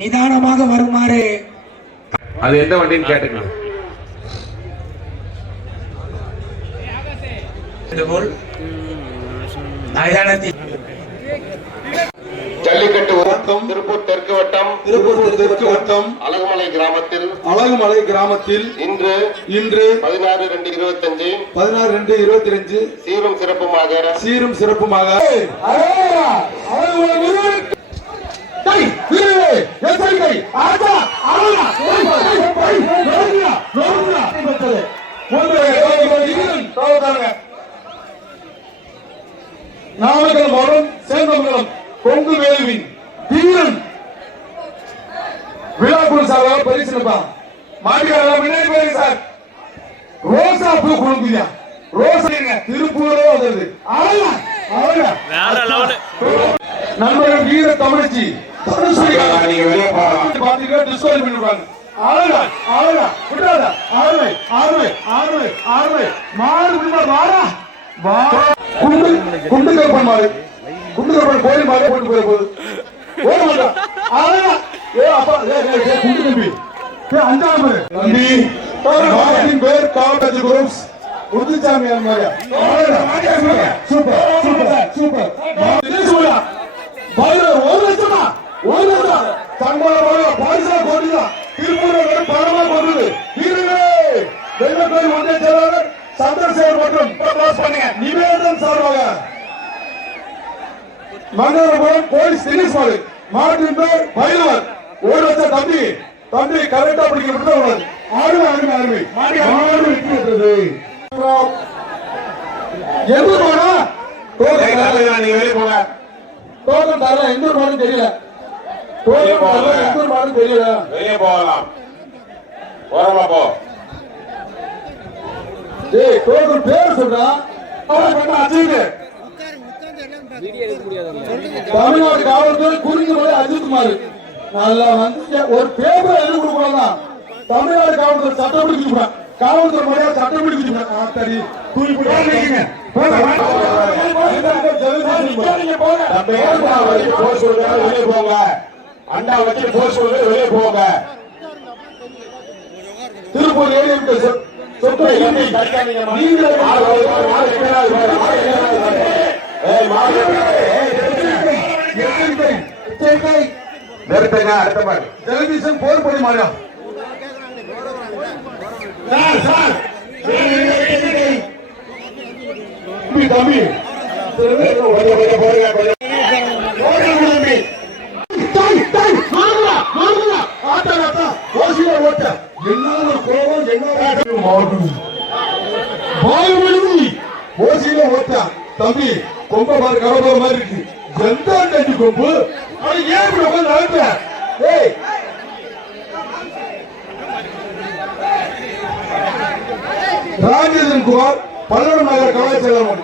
நிதானமாக வருமாறு. அது எந்த வண்டின்னு கேட்டுங்க. ஜல்லிக்கட்டு ஓட்டம் திருப்பூர் தெற்கு வட்டம் அழகுமலை கிராமத்தில் இன்று 16/2/25 சீரும் சிறப்புமாக நாமக்கல் மாவட்டம் சேந்தமங்கலம் கொங்கு வேலுவின் தீரன் விழாக்குழு சார்பாக பரிசு மாட்டிக்காரங்க சார். ரோசா பூ கொடுக்குதியா ரோசா திருப்பூரோ வந்தது நண்பர்கள் வீர தமிழச்சி குண்டுகற்பன் மாடு குண்டுகற்பன் கோயில் மாடு போட்டு போய் போகுது ஓட மாட்டான். அஞ்சாவது தம்பி மாவட்டத்தின் பேர் காவல்துறை குரூப்ஸ் உறுதிசாமி சூப்பர் சூப்பர் சூப்பர் 1 லட்சம் சம்பளம் பரிசா போட்டுதான் திருப்பூர் பணமா போடுறது வெள்ளக்கோயில் ஒன்றிய செயலாளர் சந்திரசேகர் மற்றும் நிவேதன் சார்பாக மன்னரபுரம் போலீஸ் தினேஷ் மாடு மாவட்டத்தின் பேர் பயிலவர் 1 லட்சம் தம்பி கரெக்டா பிடிக்கிறது அருமை மாடு வெற்றி பெற்றது. எந்த மாடா டோக்கன் தரல எந்த மாடும் தெரியல வெளியே போகலாம். ஓரமா போ. டோக்கன் பேர் சொல்றா தமிழ்நாடு காவல்துறை குறிஞ்சிமலை அஜித்குமார் நல்லா வந்து ஒரு பேப்பர் எழுதி கொடுக்கலாம். தமிழ்நாடு காவல்துறை சட்டம் பிடிக்க காவல்துறை முறையாக சட்டம் பிடிக்க தூக்கி வெளியே போங்க. அண்டா வச்சு போர் சொல்றது வெளியே போங்க. திருப்பூர் ஏரியா நிறுத்துங்க. அடுத்த மாதிரி டெலிவிஷன் போர் பண்ணி மாறியா தம்பி தம்பி கொம்ப பாரு கரபா மாதிரி இருக்கு. எந்த கொம்பு ஏன் ராஜேந்திரன் குமார் பல்லடம் நகர் கலாச்சாரம்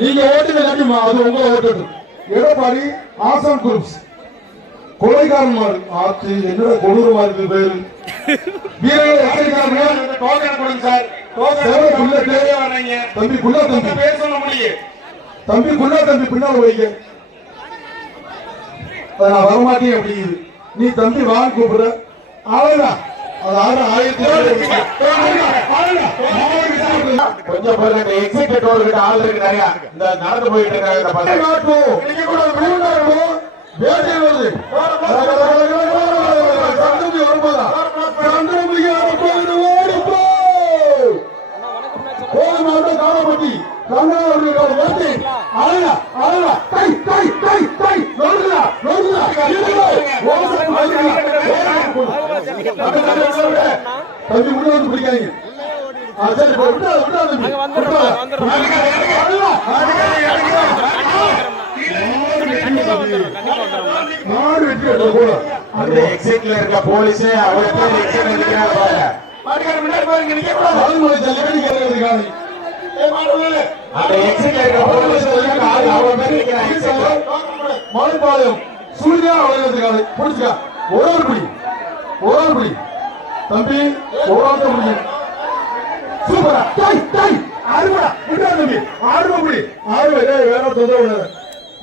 நீங்க ஓட்டுங்க அது உங்க ஓட்டு. எடப்பாடி ஆசான் குரூப்ஸ் கொலைகாரன் மாறு ஆத்து என்னோட கொடூரமா இருக்கு பேரு தம்பி பின்னால் வைங்க. நான் வரமாட்டேன் அப்படிங்குது. நீ தம்பி வாங்க கூப்பிடுற அவ்வளவுதான். கொஞ்சம் ஆள் இருக்கு நிறைய. இந்த நடந்து போயிட்டு இருக்காங்க. காலப்பட்டி தம்பி உள்ள வந்து பிடிக்காதீங்க. மாடு வெற்றி அந்த எக்ஸிட்ல இருக்க போலீஸ் அவருக்கு மலைப்பாளையம் சூர்யா அவர்களுக்காக புடிச்சுக்கா. ஒரு பிடி தம்பி ஓராட்ட முடியும். சூப்பரா ஆறுமா முடியாது தம்பி ஆறுமா முடி ஆறுமா வேற தொந்தரவு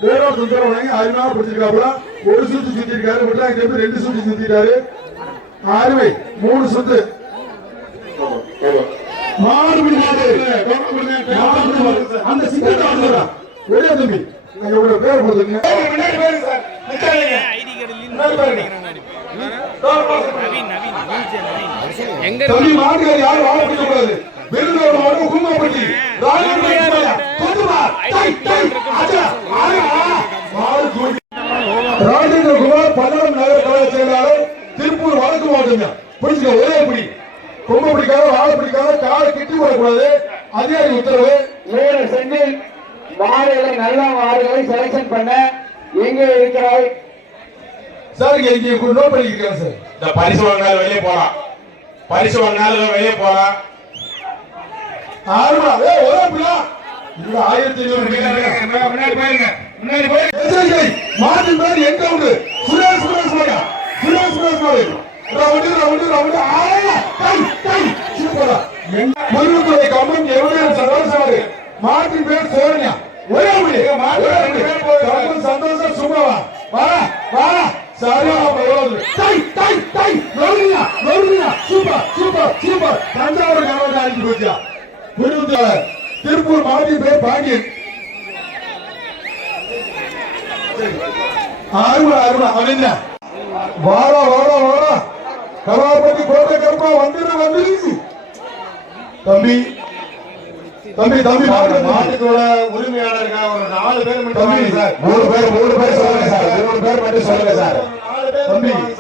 வேற தொந்தரவு அருமையா பிடிச்சிருக்காப்புல ஒரு சுத்து சுத்திருக்காரு விட்டுறாங்க தம்பி 2 சுத்து சுத்திட்டாரு ஆறுமை 3 சுத்து மாடு பிடிக்காது அந்த சிக்கல் ஒரே தம்பி உங்களோட பேர் போடுங்க தம்பி மாடுகள் யாரும் வாழ பிடிக்கக்கூடாது விருதுநகர் மாவட்டம் கும்மாப்பட்டி ராஜேந்திர குமார் பல்லடம் நகர கழக செயலாளர் திருப்பூர் வடக்கு மாவட்டம் புரிஞ்சுக்க ஒரே பிடி கொம்பு பிடிக்காத வாழை பிடிக்காத காலை கிட்டி வரக்கூடாது அதிகாரி உத்தரவு செஞ்சு மாடுகளை நல்ல மாடுகளை செலக்ஷன் பண்ண எங்க இருக்கிறாய் சார் இங்க நோட் பண்ணிக்கிறேன் சார் இந்த பரிசு வாங்கினாலும் வெளியே போலாம் பரிசு வாங்கினாலும் வெளியே போலாம் ஆறுமா ஒரே பிள்ளா இந்த 1500 முன்னாடி போயிருங்க முன்னாடி போய் மாட்டின் பேர் எங்க உண்டு சுரேஷ் சுரேஷ் மாயா சுரேஷ் சுரேஷ் மாயா ரவுண்டு சூப்பரா முருகத்துறை கம்மன் எவ்வளவு சந்தோஷம் மாட்டின் பேர் சோனியா ஒரே முடி கம்மன் சந்தோஷம் சும்மாவா வா சரியா சூப்பர் தஞ்சாவூர் கவர்மெண்ட் அழைத்து போச்சா விருதுநகர் திருப்பூர் மாவட்டத்தின் பேர் பாண்டியன் அருணா அவன் என்ன வாடா கலாபதி கோட்டை கருப்பா வந்துருச்சு தம்பி மாட்டுக்கோட உரிமையாளருக்கா ஒரு 4 பேர் மட்டும் தம்பி சார் 3 பேர் சொல்லுங்க சார் 3 பேர் மட்டும் சொல்லுங்க சார் நாலு பேர் தம்பி வாங்க